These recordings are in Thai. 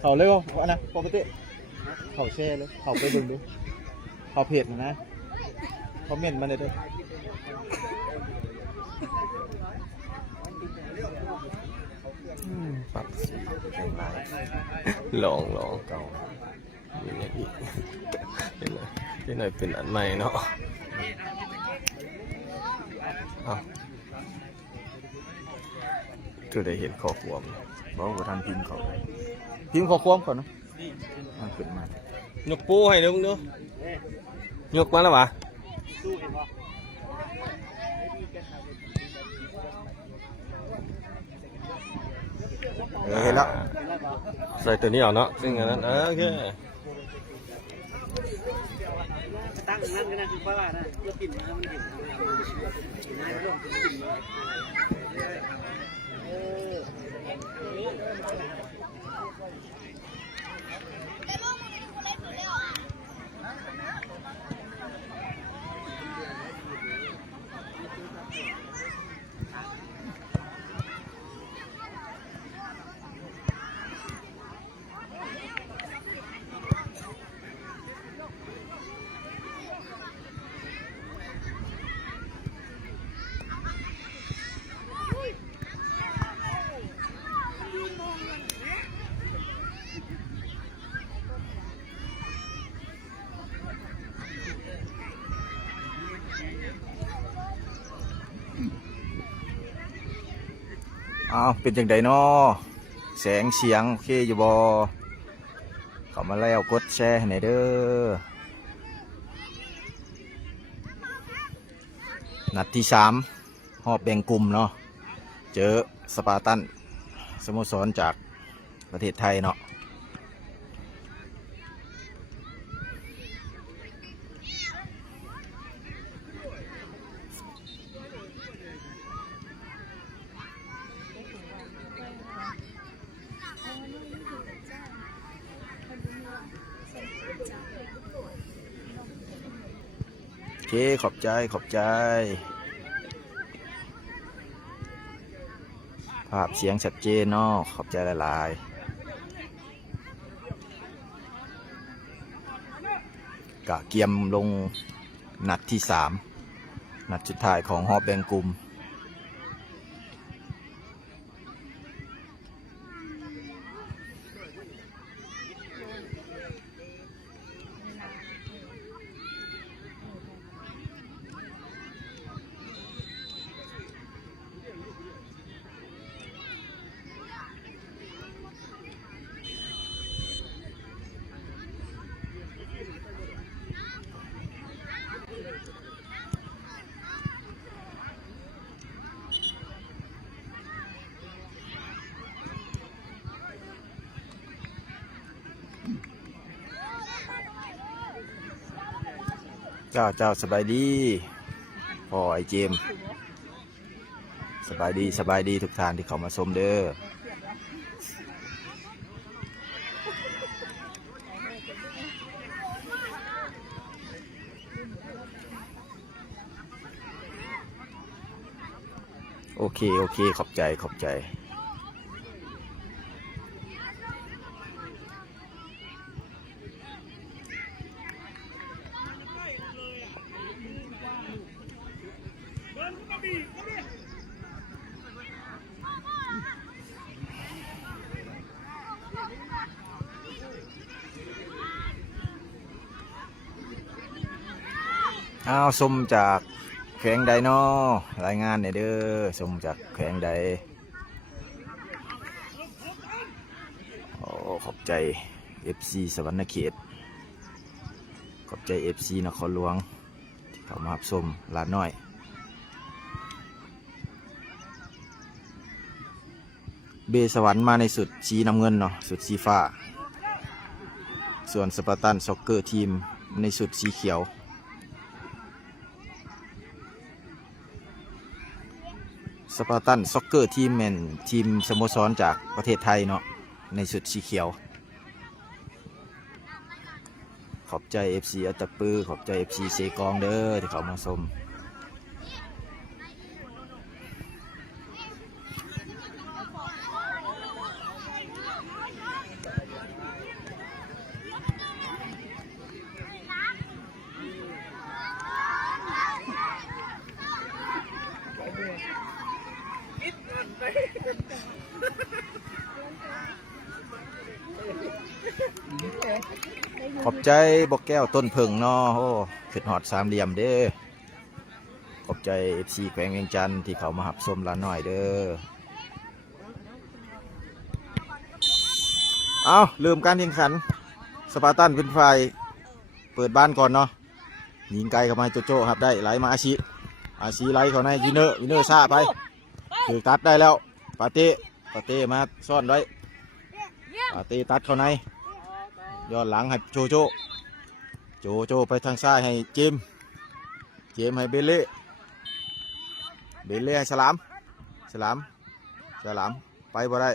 เขาเลยว่านะปกติเขาแช่เลยเขาไปดึงดูเขาเพจนะเขาเม่นมาเลยด้วยปรับสีแข็งไรลองเก่าอย่างเงี้ยอีกเห็นหน่อยเป็นอันใหม่เนาะเธอได้เห็นข้อความบอกว่าท่านพิมพ์เขาพิมพ์ขอความก่อนนะมันขึ้นมาย กปูให้ดูมึงดูยกมาแล้ววะเห็นแล้วใส่ตัวนี้เอาเนาะซึ่งอันนั้นโอเคตั้งนั่นก็น่าคือว่านะเพื่อปิ่นนะมันเห็นนายร่วมปิ่นเป็นจังไดเนาะแสงเสียงโอเคอยู่บ่เข้ามาแล้วกดแชร์ให้หน่อยเด้อนัดที่3 หอบแบ่งกลุ่มเนาะเจอสปาร์ตันสโมสรจากประเทศไทยเนาะโอเคขอบใจภาพเสียงชัดเจนเนาะขอบใจหลายๆกะเกียมลงนัดที่3นัดสุดท้ายของหอบแบ่งกลุ่มเจ้าสบายดีพ่อไอเจมสบายดีทุกท่านที่เข้ามาชมเด้อโอเคขอบใจชมจากแขวงใดน้อรายงานหน่อยเด้อชมจากแขวงใดขอบใจ FC สวรรณเขตขอบใจ FC นครหลวงที่เข้ามารับชมลาดน้อยเบสวรรค์มาในสุดสีน้ำเงินเนาะสุดสีฟ้าส่วนสปาร์ตันซ็อกเกอร์ทีมในสุดสีเขียวสปาร์ตันซ็อกเกอร์ทีมแมนทีมสโมสรจากประเทศไทยเนาะในสุดสีเขียวขอบใจ FC อัตตปือขอบใจ FC เซกองเด้อที่เขามาชม เ ขอบใจบอกแก้วต้นเพิงเนาะโอ้ขึ้นหอดสามเหลี่ยมเด้อขอบใจ FC แขวงเวียงจันทร์ที่เขามาหับส้มละหน่อยเด้อเอาลืมการแข่งขันสปาร์ตันเป็นฝ่ายเปิดบ้านก่อนเนาะยิงไกลเข้ามาโจโจ้ครับได้ไหลมาอาชีไหลเขาในวินเนอร์ซาไปถือตัดได้แล้วปาเต้มาซ่อนไว้ปาเต้ตัดเข้าในย้อนหลังให้โจโจไปทางซ้ายให้เจมให้เบลเล่ให้ฉลามไปบ่ได้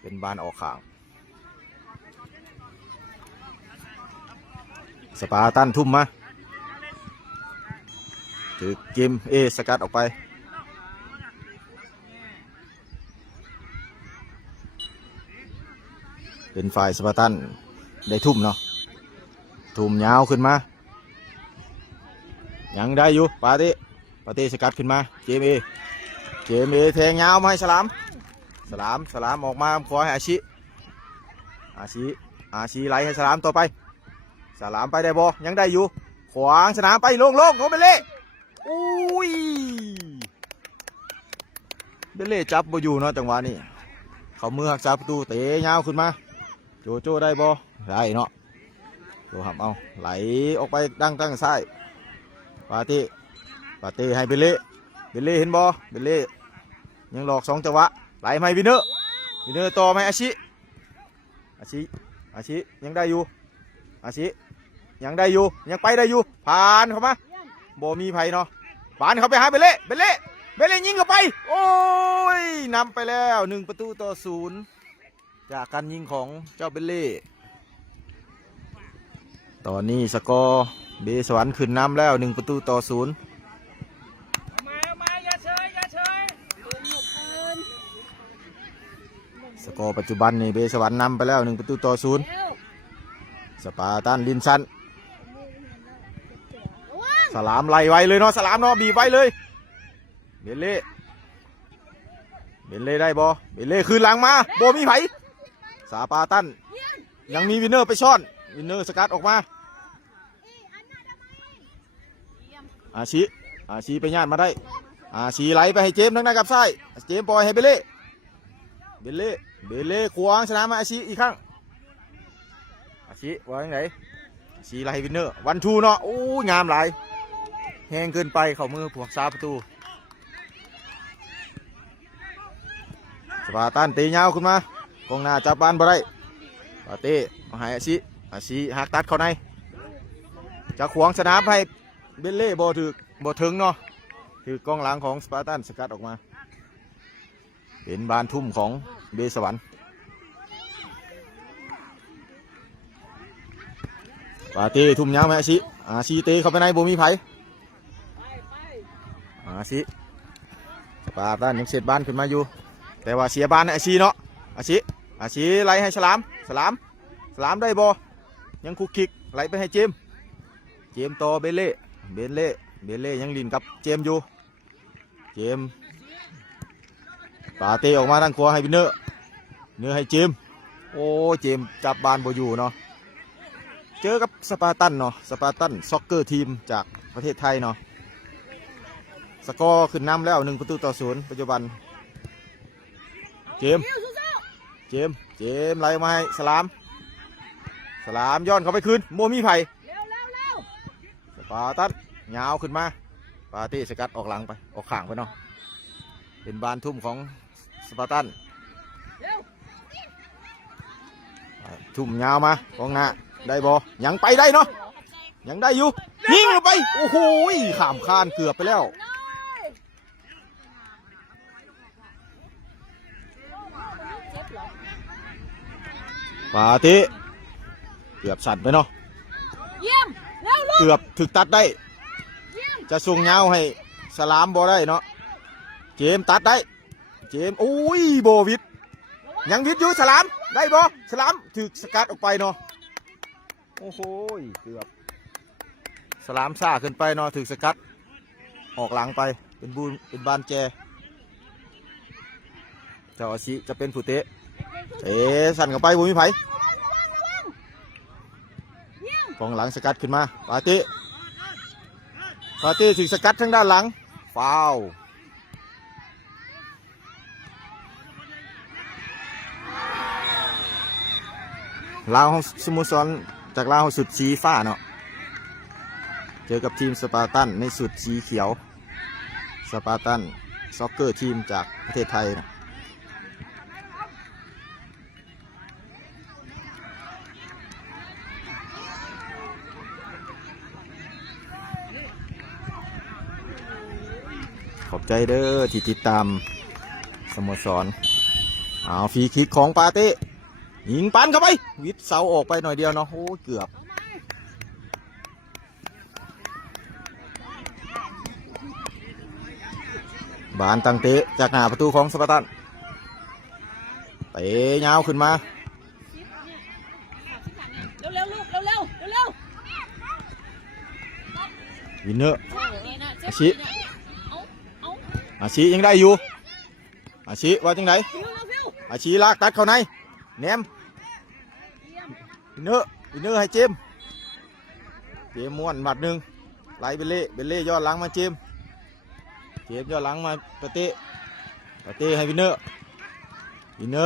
เป็นบานออกข้างสปาร์ตันทุ่มมาถือเกมสกัดออกไปเป็นฝ่ายสปาร์ตันได้ทุ่มเนาะทุ่มยาวขึ้นมายังได้อยู่ปาเต้สกัดขึ้นมาเกมแทงยาวมาให้ฉลามออกมาขอให้อาชีไหลให้ฉลามต่อไปฉลามไปได้บอยังได้อยู่ขวางสนามไปโล่งเขาเบลเล่อุ้ยเบลเล่จับบ่อยู่เนาะจังหวะนี้เขามือหักจับประตูเตะยาวขึ้นมาโจได้บอได้เนาะโจหับเอาไหลออกไปตั้งซ้ายปาเต้ให้เบลเล่เห็นบอเบลเล่ยังหลอก2จังหวะไหลไม่วินเนอร์ต่อไหมอาชิยังได้อยู่ยังไปได้อยู่ผ่านเข้ามาโบมีไผ่เนาะผ่านเข้าไปหาเบลเล่ยิงเข้าไปโอ้ยนำไปแล้ว1-0จากการยิงของเจ้าเบลเล่ตอนนี้สกอร์เบสวรรค์ขึ้นนำแล้ว1-0สกอร์ปัจจุบันนี่เบสวรรค์นำไปแล้ว1-0สปาร์ตันลินชันสลามไล่ไวเลยเนาะบีบไวเลยเบลเล่ได้บอเบลเล่คืนหลังมาโบมีไผสปาร์ตันยังมีวินเนอร์ไปซ่อนวินเนอร์สกัดออกมาอาชีไปญาติมาได้อาชีไหลไปให้เจมส์ทางด้านกับซ้ายเจมส์ปล่อยให้เบลเล่ขวางชนะมาอาชีอีกครั้งอาชีวางยังไงอาชีไหลวินเนอร์1-2เนาะโอ้ยงามหลายแห้งเกินไปเข้ามือพวกซาประตูสปาร์ตันตียาวขึ้นมากองหน้าจับบ้านบ่ได้ปาเต้มาให้อาชีหักตัดเข้าในจะขวางสนามให้เบลเล่บ่ถึงเนาะถือกองหลังของสปาร์ตันสกัดออกมาเป็นบานทุ่มของเบสวรรค์ปาเต้ทุ่มยาวไหมอาชีเตะเข้าไปในบ่มีไผอาชีสปาร์ตันยังเสร็จบ้านขึ้นมาอยู่แต่ว่าเสียบ้านอาชีเนาะอาชีไล่ให้ฉลามได้บ่ยังคุกคิกไหลไปให้เจมต่อเบลเล่ยังลินกับเจมอยู่ปาเต้ออกมาทางขวาให้วินเนอร์ให้เจมโอ้เจมจับบานบ่อยู่เนาะเจอกับสปาร์ตันเนาะสปาร์ตันซ็อกเกอร์ทีมจากประเทศไทยเนาะสกอร์ขึ้นนำแล้ว1-0ปัจจุบันเจมไหลมาให้สลามย้อนเข้าไปคืนโมมีไผ่สปาร์ตันยาวขึ้นมาปาเต้สกัดออกหลังไปออกข้างไปเนาะเป็นบานทุ่มของสปาร์ตันทุ่มยาวมากองหน้าได้บอยังไปได้เนาะยังได้อยู่ยิงลงไปโอ้โหข้ามคานเกือบไปแล้วปาเต้เกือบสั่นไปเนาะเกือบถึกตัดได้จะส่งเงาให้สลามบอได้เนาะเจมตัดได้เจมโอ้ยโบวิดยังวิดอยู่สลามได้บอสลามถึกสกัดออกไปเนาะโอ้โหเกือบสลามซ่าขึ้นไปเนาะถึกสกัดออกหลังไปเป็นบานแจเจ้าอาชิจะเป็นผู้เตะสั่นเข้าไปบุญมิไผ กองหลังสกัดขึ้นมาปาร์ตี้ถึงสกัดทางด้านหลังฟาวล์ลาวสโมสรจากลาวสุดสีฟ้าเนาะเจอกับทีมสปาร์ตันในสุดสีเขียวสปาร์ตันซ็อกเกอร์ทีมจากประเทศไทยนะขอบใจเด้อที่ติดตามสโมสรเอาฟรีคิกของปาเต้ยิงปันเข้าไปวิดเสาออกไปหน่อยเดียวเนาะโอ้เกือบบานตังเตะจากหน้าประตูของสปาร์ตันเตะยาวขึ้นมาเร็วลูกเร็ววินเนอร์อาชิ เอา อาชิยังได้อยู่อาชิว่าจังไหนอาชิลากตัดเข้าในแหนมวินเนอร์ให้เจมม้วนหมัดหนึ่งไล่เบลเล่ย้อนหลังมาเจมย้อนหลังมาปาเต้ให้วินเนอ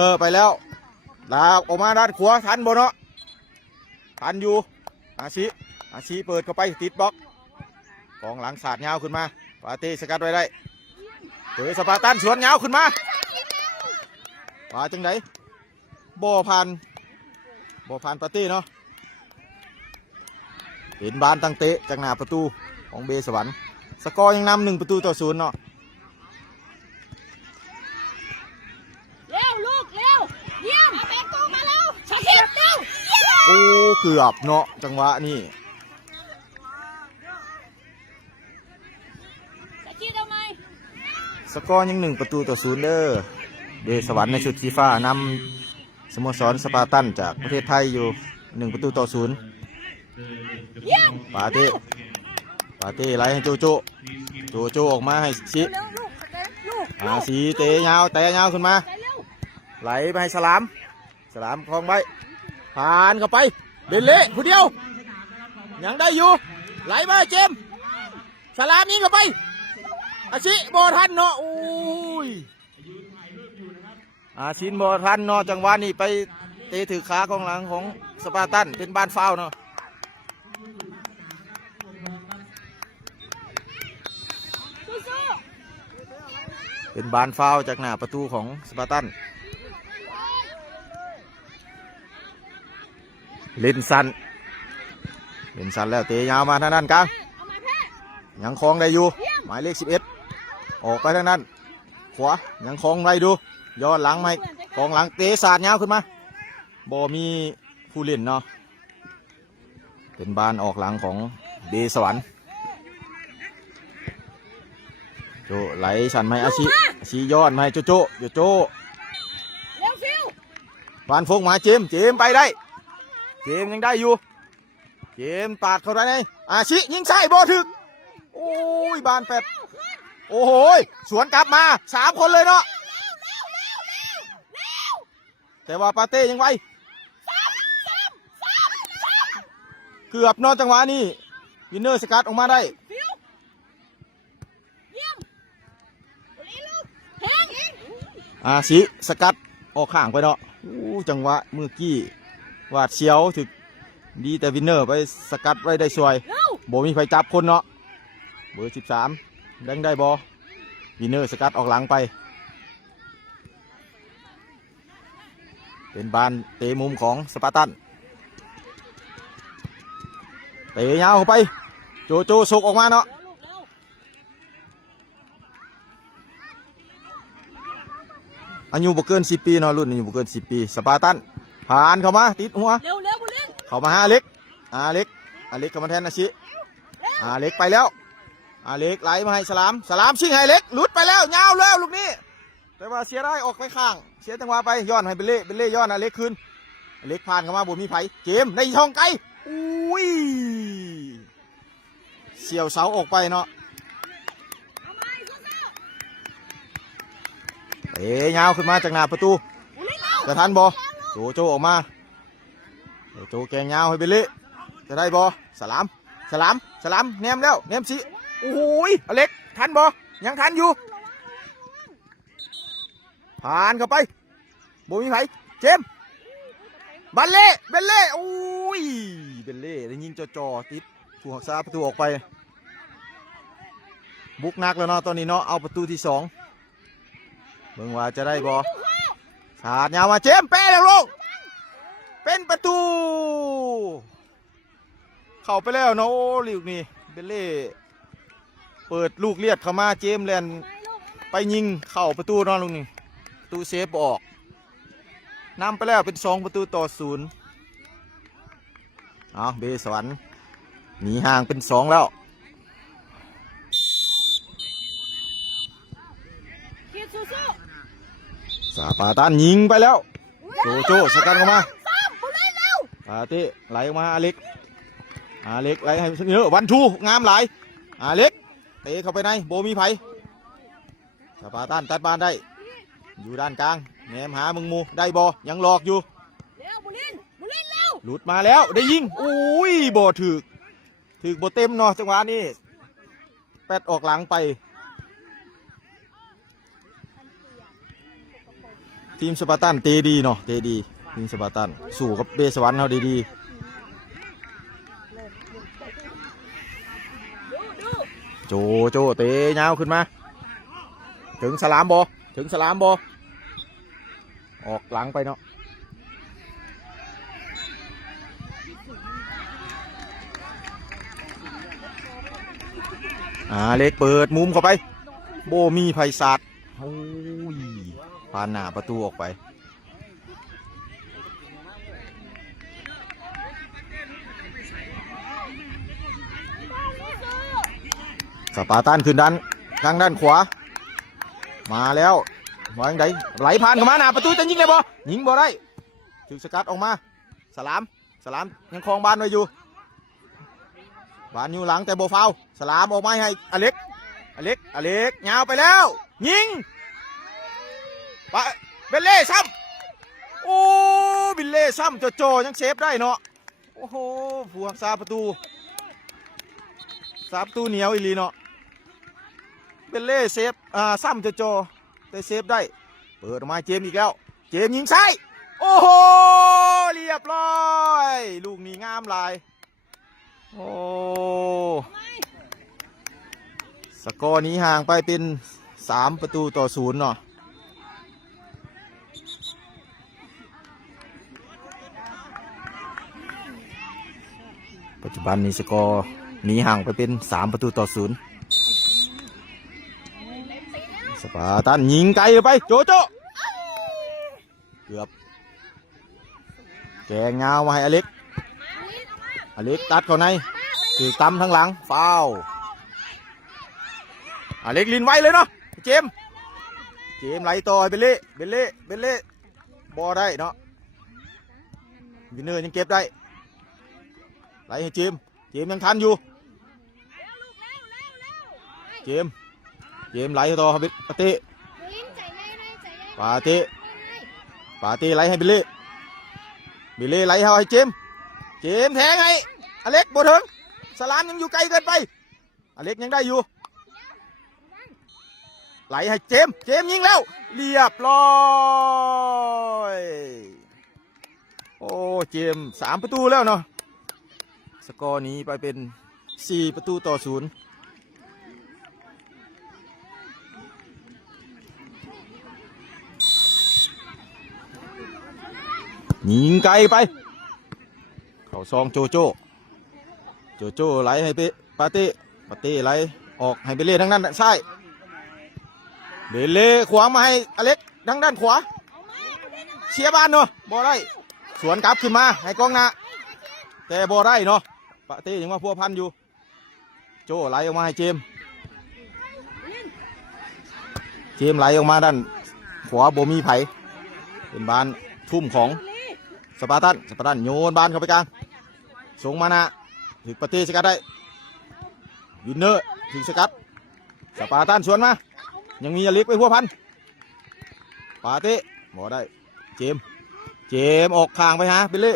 ร์ไปแล้วลากออกมาด้านขวาทันบ่เนาะทันอยู่อาชิเปิดเข้าไปติดบล็อกกองหลังสาดยาวขึ้นมาปาเต้สกัดไว้ได้เจอสปาร์ตันสวนยาวขึ้นมาว่าจังไหนบ่ผ่านปาเต้เนาะเห็นบานตั้งเตะจากหน้าประตูของเบสวรรค์สกอร์ยังนำ1-0เนาะเร็วลูกเร็วเยี่ยมเอาแบงกูมาแล้วชาคิดเร็วโอ้เกือบเนาะจังหวะนี่ชาคิดเอาไหมสกอร์ยัง1-0เด้อเบสวรรค์ในชุดสีฟ้านำสโมสรสปาร์ตันจากประเทศไทยอยู่1-0ปาเต้ไล่ให้โจโจออกมาให้ชิสีเตะยาวขึ้นมาไหลไปให้สลามคลองไปผ่านเข้าไปเบลเล่ผู้เดียวยังได้อยู่ไหลมาเจมสลามยิงเข้าไปอาชิบอทันเนาะอุ้ยอาชินบอทันเนาะจังหวะนี้ไปเตะถือขาของหลังของสปาร์ตันเป็นบ้านฟาวเนาะเป็นบานฟาวจากหน้าประตูของสปาร์ตันเล่นสันแล้วเตะยาวมาทางด้านกลางยังคลองได้อยู่หมายเลข11ออกไปทางนั้นขวายังคลองได้ดูย้อนหลังไหมกองหลังเตะสาดยาวขึ้นมาบ่มีผู้เล่นเนาะเป็นบานออกหลังของเบสวรรค์โจไหลฉันไหมอาชิย้อนไหมโจเร็วฟิวบานฟงมาเจมไปได้เจมยังได้อยู่เจมปาดเข้าได้ไงอาชิยิงใส่บอลถึกโอ้ยบานแปดโอ้โหสวนกลับมา3 คนเลยเนาะแต่ว่าปาเต้ยังไวเกือบนอนจังหวะนี้วินเนอร์สกัดออกมาได้อาชิสกัดออกข้างไปเนาะจังหวะเมื่อกี้วาดเสียวถึกดีแต่วินเนอร์ไปสกัดไว้ได้สวยโบมีไฟจับคนเนาะเบอร์13ดังได้บอวินเนอร์สกัดออกหลังไปเป็นบานเตะมุมของสปาร์ตันเตะยาวเข้าไปโจสุกออกมาเนาะอายุบ่เกิน10 ปีเนาะรุ่นอายุบ่เกิน10 ปีสปาร์ตันผ่านเข้ามาติดหัวเข้ามาหาอเล็กเข้ามาแทนอาชิอเล็กไปแล้วอเล็กไหลมาให้สลามชิงให้เล็กหลุดไปแล้วยาวแล้วลูกนี้แต่ว่าเสียได้ออกไปข้างเสียจังหวะไปย้อนให้เบลเล่ย้อนอเล็กคืนอเล็กผ่านเข้ามาบุญมีไผเจมในช่องไกลอุ้ยเสี่ยวเสาออกไปเนาะเตะยาวขึ้นมาจากหน้าประตูจะทันบอโจออกมาโจแกงยาวให้เบลเล่ จะได้บอสลามแนมแล้วแนมสิโอ้ยอเล็กทันบอยังทันอยู่ผ่านเข้าไปโบมีไผเจมบัลเล่โอ้ยเบลเล่ได้ยิงจ่อติดถูกซาประตูออกไปบุกนักแล้วเนาะตอนนี้เนาะเอาประตูที่2เบิ่งว่าจะได้บอสาดยาวมาเจมเป๊ะแล้วลูกเป็นประตูเข้าไปแล้วเนาะโอ้ลูกนี่เบลเล่เปิดลูกเลียดเข้ามาเจมแลนไปยิงเข้าประตูเนาะลูกนี่ประตูเซฟออกนำไปแล้วเป็น2-0เอาเบสวรรค์หนีห่างเป็น2แล้วคิดสู้ สาปาตันยิงไปแล้วโจสกัดเข้ามา ซ้ำผู้เล่นเร็ว ปาเต้ไหลออกมาอาเล็กไหลให้เยอะวันทูงามหลายอาเล็กเตะเข้าไปในโบมีไผสปาตันตัดบานได้อยู่ด้านกลางแหนมหามึงมูได้บอยังหลอกอยู่ เร็วผู้เล่นเร็ว หลุดมาแล้วได้ยิงอุ้ยบอถึกบอเต็มเนาะจังหวะนี้แปดออกหลังไปทีมสปาร์ตันเตะดีเนาะทีมสปาร์ตันสู้กับเบสวรรค์เขาดี ดู โจเตะยาวขึ้นมาถึงสลามบอออกหลังไปเนาะเล็กเปิดมุมเข้าไปโบมีไพศาลโอ้ยผ่านหน้าประตูออกไปสปาร์ตันขึ้นทางด้านขวามาแล้ววางไดไหลผ่านเข้ามาหน้าประตูจะยิงเลยบอยิงบอได้ถึงสกัดออกมาสลามยังคลองบ้านไว้อยู่บ้านอยู่หลังแต่โบฟาวสลามออกมาให้อเล็กยาวไปแล้วยิงปะเบลเล่ซ้ำโอ้บิลเล่ซ้ำโจยังเซฟได้เนาะโอ้โหพวงซาประตูเหนียวอีลีเนาะเบลเล่เซฟซ้ำโจแต่เซฟได้เปิดออกมาเจมอีกแล้วเจมยิงซ้ายโอ้โหเรียบร้อยลูกนี้งามลายโอ้สกอร์นี้ห่างไปเป็น3-0เนาะปัจจุบันนี้สกอร์นี้ห่างไปเป็น3-0สปาร์ตันยิงไกลไปโจเกือบแกงเงามาให้อเล็กตัดเข้าในถือตำทั้งหลังฟาวอเล็กลินไว้เลยเนาะเจมไหลต่อเบลเล่บอได้เนาะวินเนอร์ยังเก็บได้ไหลให้เจมยังทันอยู่เจมไหลต่อครับปาเต้ปาเต้ไหลให้เบลเล่ไหลให้เจมแทงให้อเล็กบอถึงสลามยังอยู่ไกลเกินไปอเล็กยังได้อยู่ไหลให้เจมยิงแล้วเรียบร้อยโอ้เจม3 ประตูแล้วเนาะสกอร์นี้ไปเป็น4-0ยิงไกลไปเข้าซองโจไหลให้ปาเต้ไหลออกให้เบลเล่ทั้งนั้นซ้ายเบลเล่ขวางมาให้อเล็กทั้งด้านขวาเชียร์บ้านเนาะบอได้สวนกลับขึ้นมาให้กองหน้าแต่บอได้เนาะปาเต้ยังว่าพัวพันอยู่โจไหลออกมาให้เจมไหลออกมาด้านขวาโบมีไผเป็นบานทุ่มของสปาร์ตันโยนบานเข้าไปกลางส่งมานะถึงปาเต้สกัดได้วินเนอร์ถึงสกัดสปาร์ตันสวนมายังมีอเล็กไปพัวพันปาเต้บอได้เจมออกข้างไปหาเบลเล่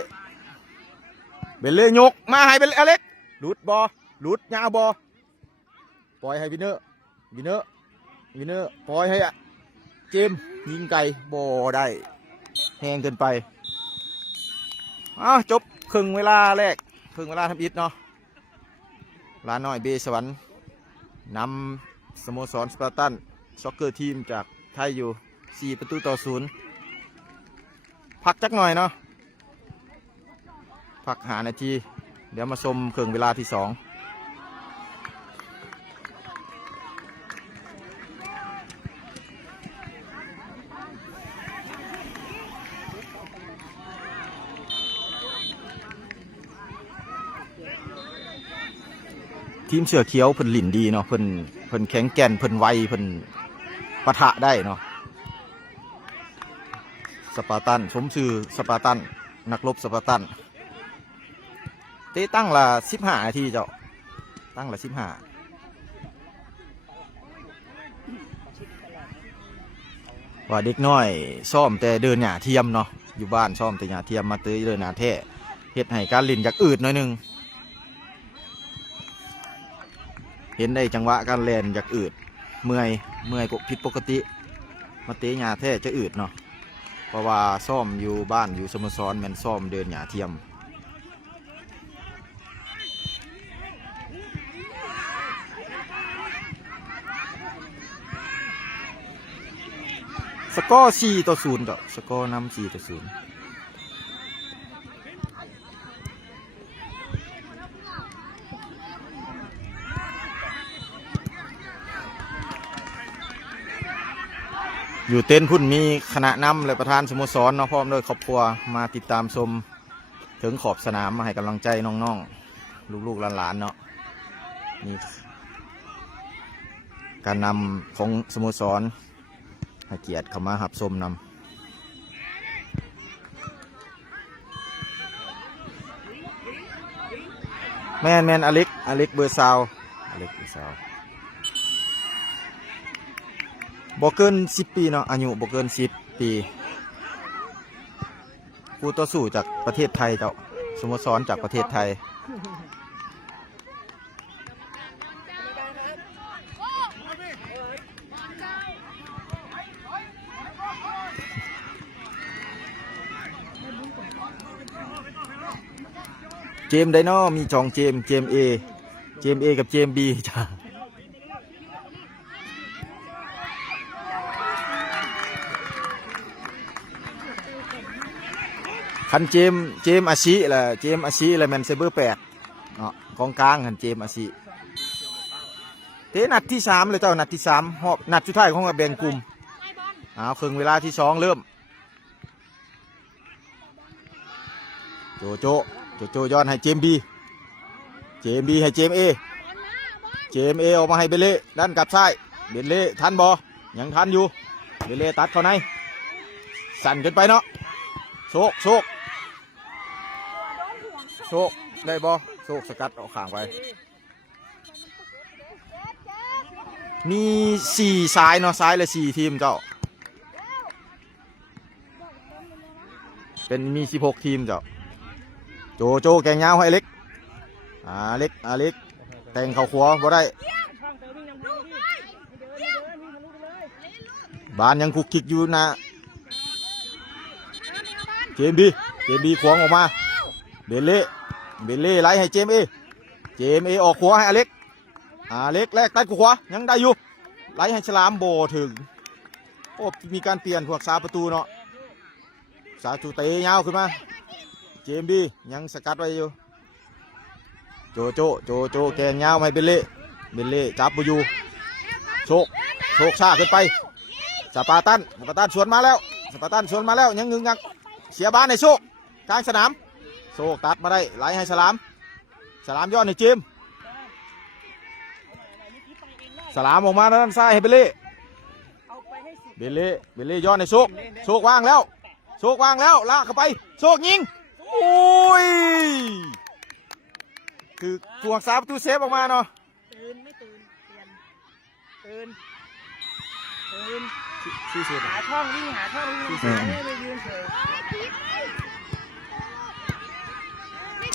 เบลเล่ยกมาให้เบลอเล็กหลุดบอหลุดยาวบอปล่อยให้วินเนอร์ปล่อยให้เจมยิงไกลบอได้แห้งเกินไปจบครึ่งเวลาแรกครึ่งเวลาทำอิฐเนาะลาน้อยเบสวรรค์นำสโมสรสปาร์ตันซ็อกเกอร์ทีมจากไทยอยู่4-0พักจักหน่อยเนาะพัก5 นาทีเดี๋ยวมาชมครึ่งเวลาที่2ทีมเสือเขียวเพิ่นหลิ่นดีเนาะเพิ่นแข็งแกร่งเพิ่นไวเพิ่นปะทะได้เนาะสปาร์ตันสมชื่อสปาร์ตันนักรบสปาร์ตันเตะตั้งละ15 นาทีเจ้าตั้งละ15ว่าเด็กน้อยซ่อมแต่เดินหญ้าเทียมเนาะอยู่บ้านซ่อมแต่หญ้าเทียมมาเตยเดินหญ้าแท้เฮ็ดให้การเล่นจากอืดหน่อยนึงเห็นได้จังหวะการเล่นจากอืดเมื่อยก็ผิดปกติมาเตะหญ้าแท้จะอืดเนาะเพราะว่าซ่อมอยู่บ้านอยู่สโมสรแม่นซ่อมเดินหญ้าเทียมสกอร์4-0ต่อสกอร์นำ4-0อยู่เต้นพุ่นมีคณะนำและประธานสโมสรเนาะพร้อมด้วยครอบครัวมาติดตามชมถึงขอบสนามมาให้กำลังใจน้องๆลูกๆหลานๆเนาะนี่การนำของสโมสรให้เกียรติเข้ามาหับชมนำแมนอเล็กเบอร์ซาวบ่เกิน10 ปีเนาะอายุบ่เกิน10 ปีผู้ต่อสู้จากประเทศไทยเจ้าสโมสรจากประเทศไทยเจมไดโน่มี2เจมเอกับเจมบีจ้าคันเจมอาชิแหละแมนเซเบอร์8เนาะกองกลางคันเจมอาชิเตะนัดที่3เลยเจ้านัดที่3หอบนัดสุดท้ายของแบ่งกลุ่มครึ่งเวลาที่2เริ่มโจย้อนให้เจมบีให้เจมเอออกมาให้เบลเล่ด้านกลับซ้ายเบลเล่ทันบอยังทันอยู่เบลเล่ตัดเข้าในสั่นเกินไปเนาะโชคได้บอโชคสกัดออกข้างไปมี4 สายเนาะซ้ายละ4 ทีมเจ้าเป็นมี16 ทีมเจ้าโจแกงยาวให้เล็กแต่งเข่าขวาบ่ได้บานยังคุกคิกอยู่นะเจมบีขวางออกมาเบลเล่ไล่ให้เจมเอออกขวาให้อเล็กแรกใต้ขวายังได้อยู่ไล่ให้ฉลามโบถึงโอ้มีการเปลี่ยนพวกสาประตูเนาะสาตูเตะยาวขึ้นมาเจมบียังสกัดไว้อยู่โจแกงยาวให้เบลเล่จับบุยูโชคชาขึ้นไปสปาร์ตันสวนมาแล้วยังงึงงักเสียบ้านในโชคกลางสนามโชคตัดมาได้ไหลให้ฉลามย้อนในเจมฉลามออกมาด้านซ้ายให้เบลเล่ย้อนในโชควางแล้วลากเข้าไปโชคยิงโอ้ยคือพวกสาประตูเซฟออกมาเนาะตื่นหาช่องวิ่งหาไม่ยืนเฉย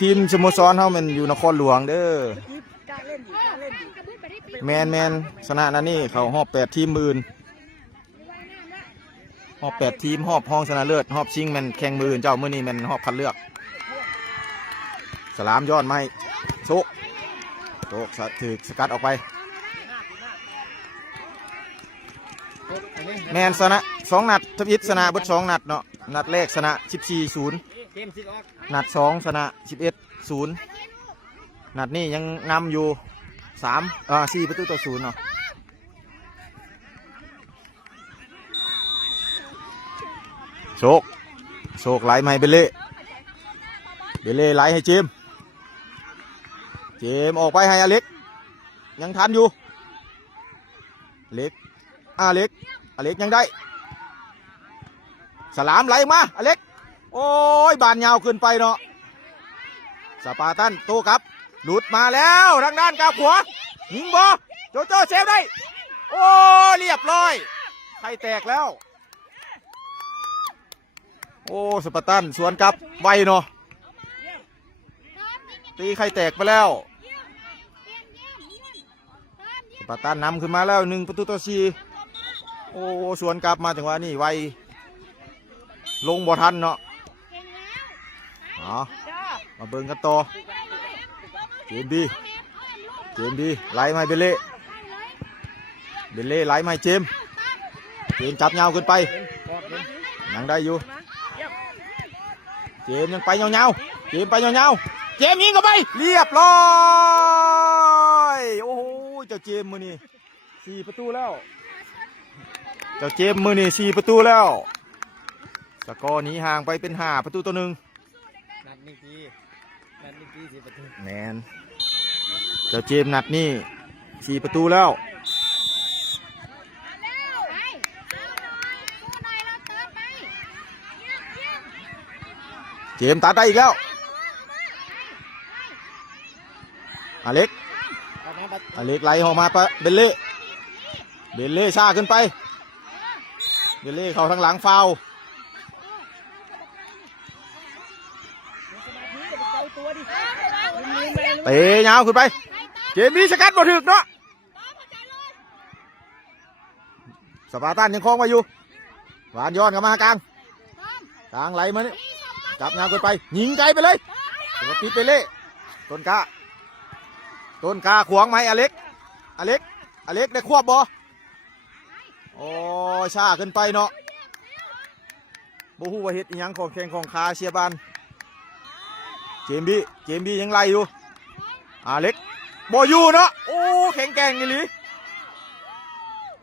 ทีมสโมสรเฮามันอยู่นครหลวงเด้อ กล้าเล่นดิกล้าเล่นดิ แมนชนะนั่นนี่เขาหอบ8ทีมมื่นหอบ8ทีมหอบห้องชนะเลิศหอบชิงแมันแข่งมือเจ้ามื้อนี้แมันหอบคัดเลือกสลามยอดไม้โชคถือสกัดออกไปแมนชนะ2 นัดทับอิฐชนะเบิด2 นัดเนาะนัดแรกชนะ14-0 เกมสิออก นัด2ชนะ11-0นัดนี้ยังนำอยู่4 ประตูต่อ 0เนาะโชคไหลมาให้เบลเล่ไหลให้เจมออกไปให้อเล็กยังทันอยู่อเล็กยังได้สลามไหลมาอเล็กโอ้ยบานยาวขึ้นไปเนาะสปาร์ตันโต้ครับหลุดมาแล้วทางด้านกาบหัวยิงบอโจเซฟได้โอ้เรียบร้อยไข่แตกแล้วโอ้สปาร์ตันสวนกลับไวเนาะตีไข่แตกไปแล้วสปาร์ตันนำขึ้นมาแล้ว1 ประตูต่อ 4โอ้สวนกลับมาจังหวะนี้ไวลงบ่ทันเนาะมาเบิ่งกันต่อเกมดีไหลมาเบลเล่ไหลมาเจมจับยาวขึ้นไปยังได้อยู่เจมยังไปยาวๆเจมยิงเข้าไปเรียบร้อยโอ้โหเจ้าเจมมือนี่4 ประตูแล้วเจ้าเจมมือนี่4 ประตูแล้วสกอร์นี้ห่างไปเป็น5 ประตูต่อ 1นัดนี้4 ประตู แมนเจ้าเจมนัดนี่4 ประตูแล้วเจมตัดได้อีกแล้วอเล็กไหลออกมาปะเบลเล่ช้าขึ้นไปเบลเล่เข้าทางหลังฟาวเตะยาวขึ้นไปเจมมี่สกัดบ่ถึกเนาะสปาร์ตันยังคล้องไว้อยู่หวานย้อนกลับมากลางไหลมานี่จับยาวขึ้นไปยิงไกลไปเลยตัวปิดไปเล่ต้นกาขวางไหมอเล็กได้ควบบ่โอ้ช้าขึ้นไปเนาะบ่ฮู้ว่าเฮ็ดอีหยังของแข้งของขาเชียบานเจมบี้ยังไล่อยู่อเล็กบ่อยู่เนาะโอ้แข็งแกร่งนี่หรือ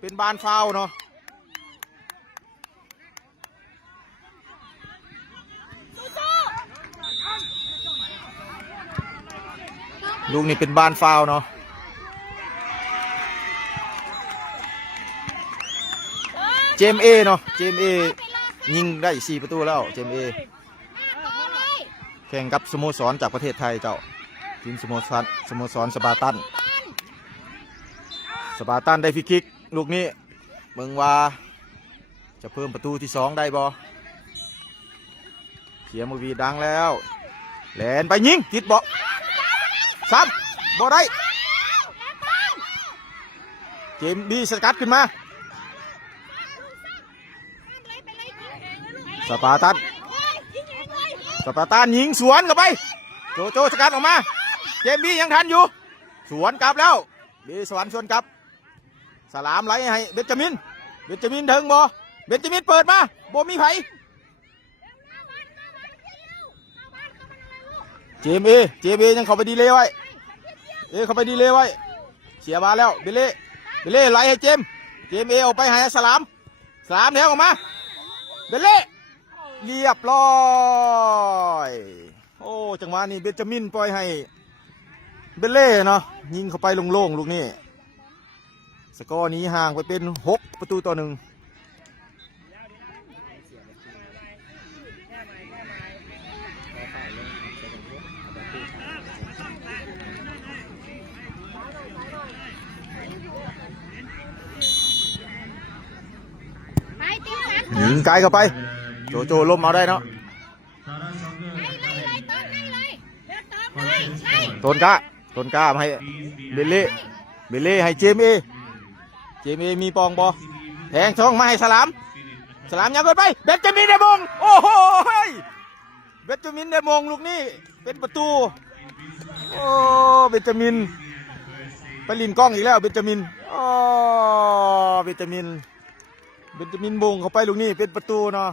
เป็นบานฟาวเนาะลูกนี่เป็นบานฟาวเนาะเจมเอเนาะยิงได้4 ประตูแล้วเจมเอแข่งกับสโมสรจากประเทศไทยเจ้าทีมสโมสรสปาร์ตันได้ฟรีคิกลูกนี้เบิ่งว่าจะเพิ่มประตูที่2ได้บ่เขียมวีดังแล้วแหลนไปยิงติดบ่ซ้ำบ่ได้เจมบี้สกัดขึ้นมาสปาร์ตันยิงสวนกลับไปโจสกัดออกมาเจมบี้ยังทันอยู่สวนกลับแล้วบีสวนกลับสลามไหลให้เบนจามินถึงบ่เบนจามินเปิดมาบ่มีไผเจมเอยังเข้าไปดีเลยไว้เสียบาแล้วเบลเล่ไหลให้เจมเอออกไปให้สลามแถวออกมาเบลเล่เรียบร้อยโอ้จังหวะนี้เบนจามินปล่อยให้เบลเล่เนาะยิงเข้าไปโล่งๆลูกนี้สกอร์นี้ห่างไปเป็น6 ประตูต่อ 1ยิงไกลเข้าไปโจล้มเอาได้เนาะ ต้นกล้ามาให้เบลลี่ให้เจมเอมีปองบอแทงช่องมาให้สลามยังเกินไปเบนจามินได้มงโอ้โหเบนจามินได้มงลูกนี้เป็นประตูโอ้เบนจามินไปลินกล้องอีกแล้วเบนจามินโอ้เบนจามินมงเข้าไปลูกนี้เป็นประตูเนาะ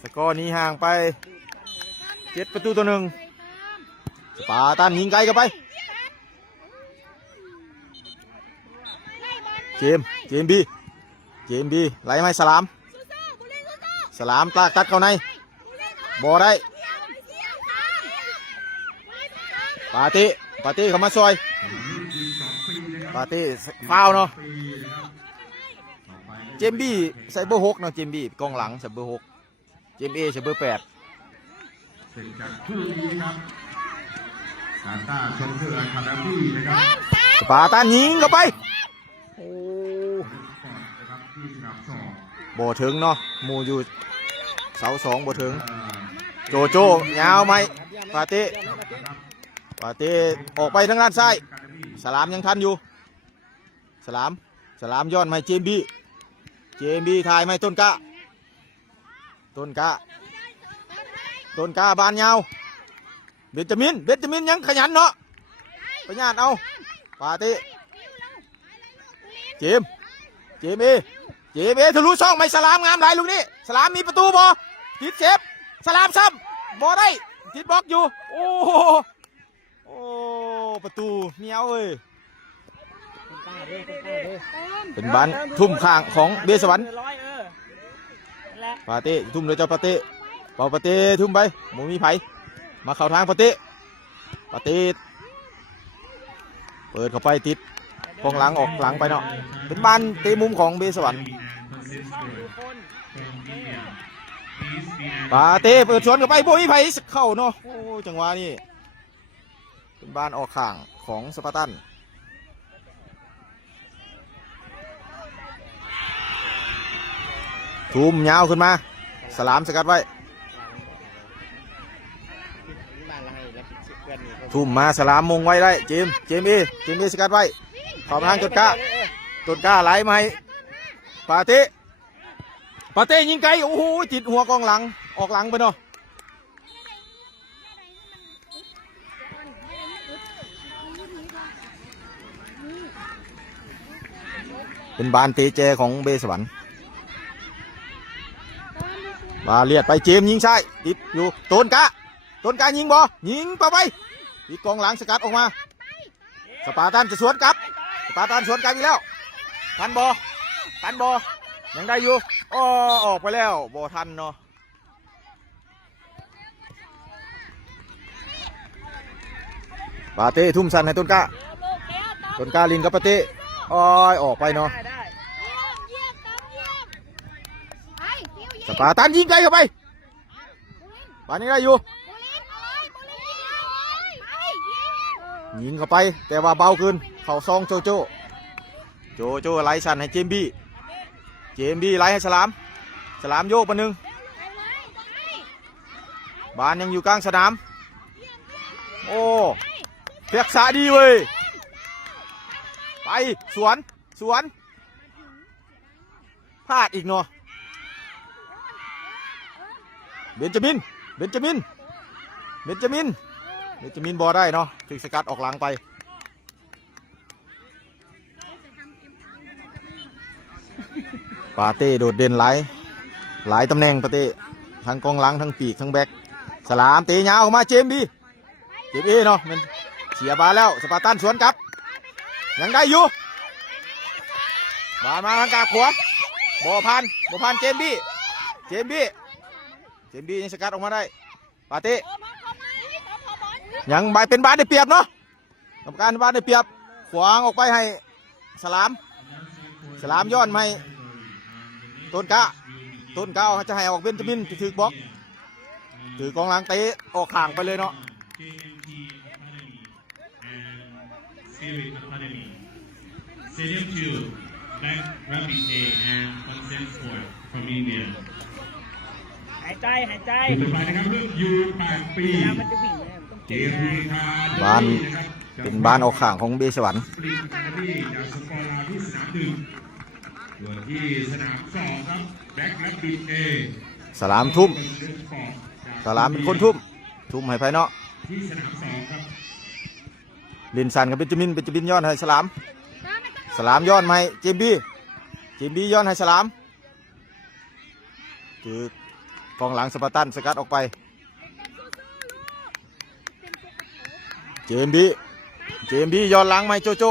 สกอร์นี้ห่างไป7-1สปาร์ตันยิงไกลกันไปเจมบีไหลมาสลามตัดเข้าในบอได้ปาติเข้ามาซอยปาติฟาวเนาะเจมบี้ใส่เบอร์6เนาะเจมบี้กองหลังใส่เบอร์6เจมเอใส่เบอร์8สปาร์ตันยิงเข้าไปโอ้บ่ถึงเนาะหมู่อยู่เสา2บ่ถึงโจยาวไหมปาเต้ออกไปทางด้านซ้ายสลามยังทันอยู่สลามย้อนไหมเจมบีถ่ายไหมต้นกะบานยาวเบนจามินยังขยันเนาะไปญาติเอาปาเต้เจมทะลุช่องไม่สลามงามหลายลูกนี้สลามมีประตูบอติดเซฟสลามซ้ำบอได้ติดบล็อกอยู่โอ้ประตูเมียวเอ้ยเป็นบ้านทุ่มข้างของเบสวรรค์ปาเต้ทุ่มเลยเจ้าปาเต้ทุ่มไปหมูมีไผ่มาเข้าทางปาเต้เปิดเข้าไปติดกองหลังออกหลังไปเนาะเป็นบ้านเตะมุมของเบสวรรค์ปาเต้เปิดสวนเข้าไปโบมีไผ่เข้าเนาะโอ้จังหวะนี้เป็นบ้านออกข้างของสปาร์ตันทุ่มยาวขึ้นมาสลามสกัดไว้ทุ่มมาสลามมงไว้ได้เจมสกัดไว้ขอบทางต้นกล้าไหลมาให้ปาเต้ยิงไกลโอ้โหติดหัวกองหลังออกหลังไปเนาะเป็นบานเตะแจของเบสวรรค์มาเลียดไปเจมยิงใช่ติดอยู่ต้นกายิงยิงไปติดกองหลังสกัดออกมาสปาร์ตันจะสวนกลับอีกแล้วทันบอยังได้อยู่ออกไปแล้วบอทันเนาะปาเต้ทุ่มสันให้ต้นกาลินกับปาเต้ออกไปเนาะสปาร์ตันยิงไกลเข้าไปปานนี้ได้อยู่ยิงเข้าไปแต่ว่าเบาขึ้นเข่าซองโจไล่สันให้เจมบี้ไล่ให้สลามโยกมาหนึ่งบานยังอยู่กลางสนามโอ้เพียกษาดีเว้ยไปสวนพลาดอีกเนาะเบนจามินบอได้เนาะถึงสกัดออกหลังไปปาเต้โดดเด่นหลายตำแหน่งปาเต้ทั้งกองหลังทั้งปีกทั้งแบ็คสลามเตะยาวออกมาเจมเอเนาะมันเสียบาแล้วสปาร์ตันสวนกลับยังได้อยู่บามาทางกาขวาบอพันเจมบี้ยังสกัดออกมาได้ปาเต้ยังใบเป็นบาสได้เปรียบเนาะกรรมการบาสได้เปรียบขวางออกไปให้สลามย้อนให้ต้นกาจะให้ออกเบนจามินถือบล็อกถือกองหลังเตะออกห่างไปเลยเนาะStadium 2, Black Rugby A and Consent Sport from India. หายใจหายใจ ต่อไปนะครับรุ่นยู8 ปี เวลามันจะวิ่งเนี่ยมันต้อง เจ เก่ง ม นะ ส์ บ้านเป็นบ้านออกข้างของเบสวรรค์ ปรีคาร์ดี้จากสปอร์ลาวที่สนามหนึ่งส่วนที่สนามสองครับแบ็คและบีเอ สลามทุ่ม เป็นเดนฟอร์ดจาก สลามเป็นคนทุ่มให้ไผเนาะ ที่สนามสองครับ ลินสันกับเบนจามินย้อนให้สลามย้อนมาให้เจมบี้ย้อนให้สลามคือกองหลังสปาร์ตันสกัดออกไปเจมบี้ย้อนหลังมาให้โจโ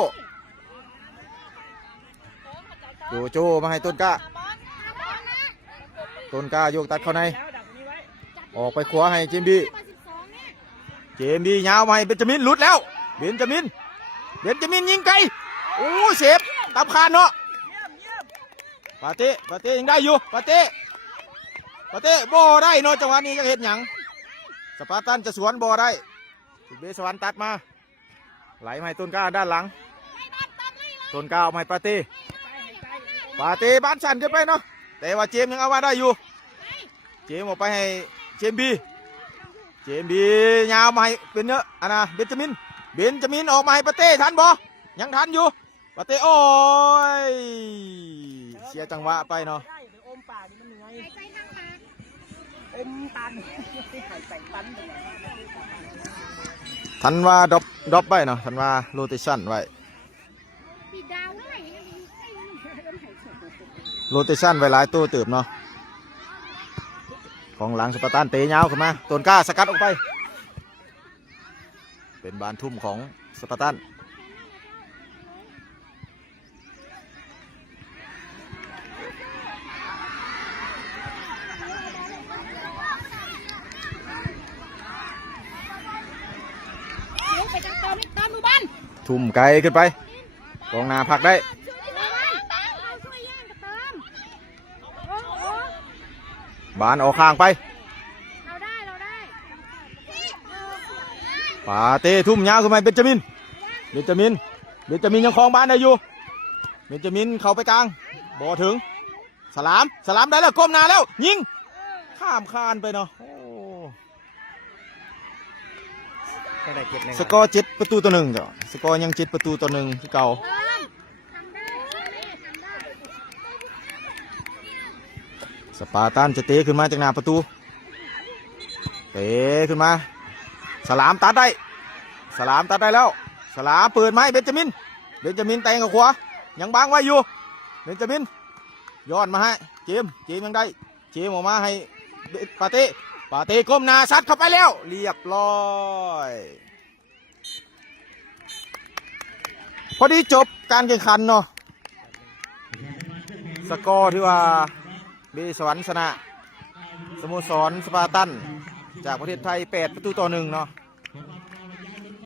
จมาให้ต้นกล้าโยกตัดเข้าใน แล้วดักนี้ไว้ ออกไปขวาให้เจมบี้ยาวมาให้เบนจามินหลุดแล้วเบนจามินยิงไกลโอ้เซฟตับคานเนาะปาเต้ยังได้อยู่ปาเต้บ่ได้เนาะจังหวะนี้ยังเห็นหยังสปาร์ตันจะสวนบ่ได้เบสวรรค์ตัดมาไหลมาให้ต้นกล้าด้านหลังต้นกล้าเอามาให้ปาเต้บ้านสั่นเกินไปเนาะแต่ว่าเจมส์ยังเอามาได้อยู่เจมส์ออกไปให้เจมบียาวมาให้เป็นเนอะอันนะเบนจามินออกมาให้ปาเต้ทันบ่ยังทันอยู่ปาเต้โอ้ยเสียจังหวะไปเนาะ ได้เดี๋ยวอมปากนี่มันเหนื่อยอมตันหายใจตัน ทันว่าดรอปไว้เนาะทันว่าโรเตชั่นไว้โรเตชั่นไว้หลายตัวเติบเนาะของหลังสปาร์ตันเตะยาวขึ้นมาต้นกล้าสกัดออกไปเป็นบานทุ่มของสปาร์ตันทุ่มไกลขึ้นไปกองหน้าผลักได้บานออกข้างไปปาเต้ทุ่มยาวขึ้นไปเบนจามินยังคลองบ้านได้อยู่เบนจามินเข้าไปกลางบ่ถึงสลามได้แล้วก้มหน้าแล้วยิงข้ามคานไปเนาะสกอร์7 ประตูต่อ 1จ้ะสกอร์ยัง7 ประตูต่อ 1ที่เก่าสปาร์ตันจะเตะขึ้นมาจากหน้าประตูเตะขึ้นมาสลามตัดได้แล้วสลามเปิดไหมเบนจามินแตงกับขวายังบังไว้อยู่เบนจามินย้อนมาให้เจมยังได้เจมออกมาให้ปาเต้ก้มหน้าซัดเข้าไปแล้วเรียบร้อยพอดีจบการแข่งขันเนาะสกอร์ที่ว่าเบสวรรค์ชนะสโมสรสปาร์ตันจากประเทศไทย8 ประตูต่อ 1เนาะ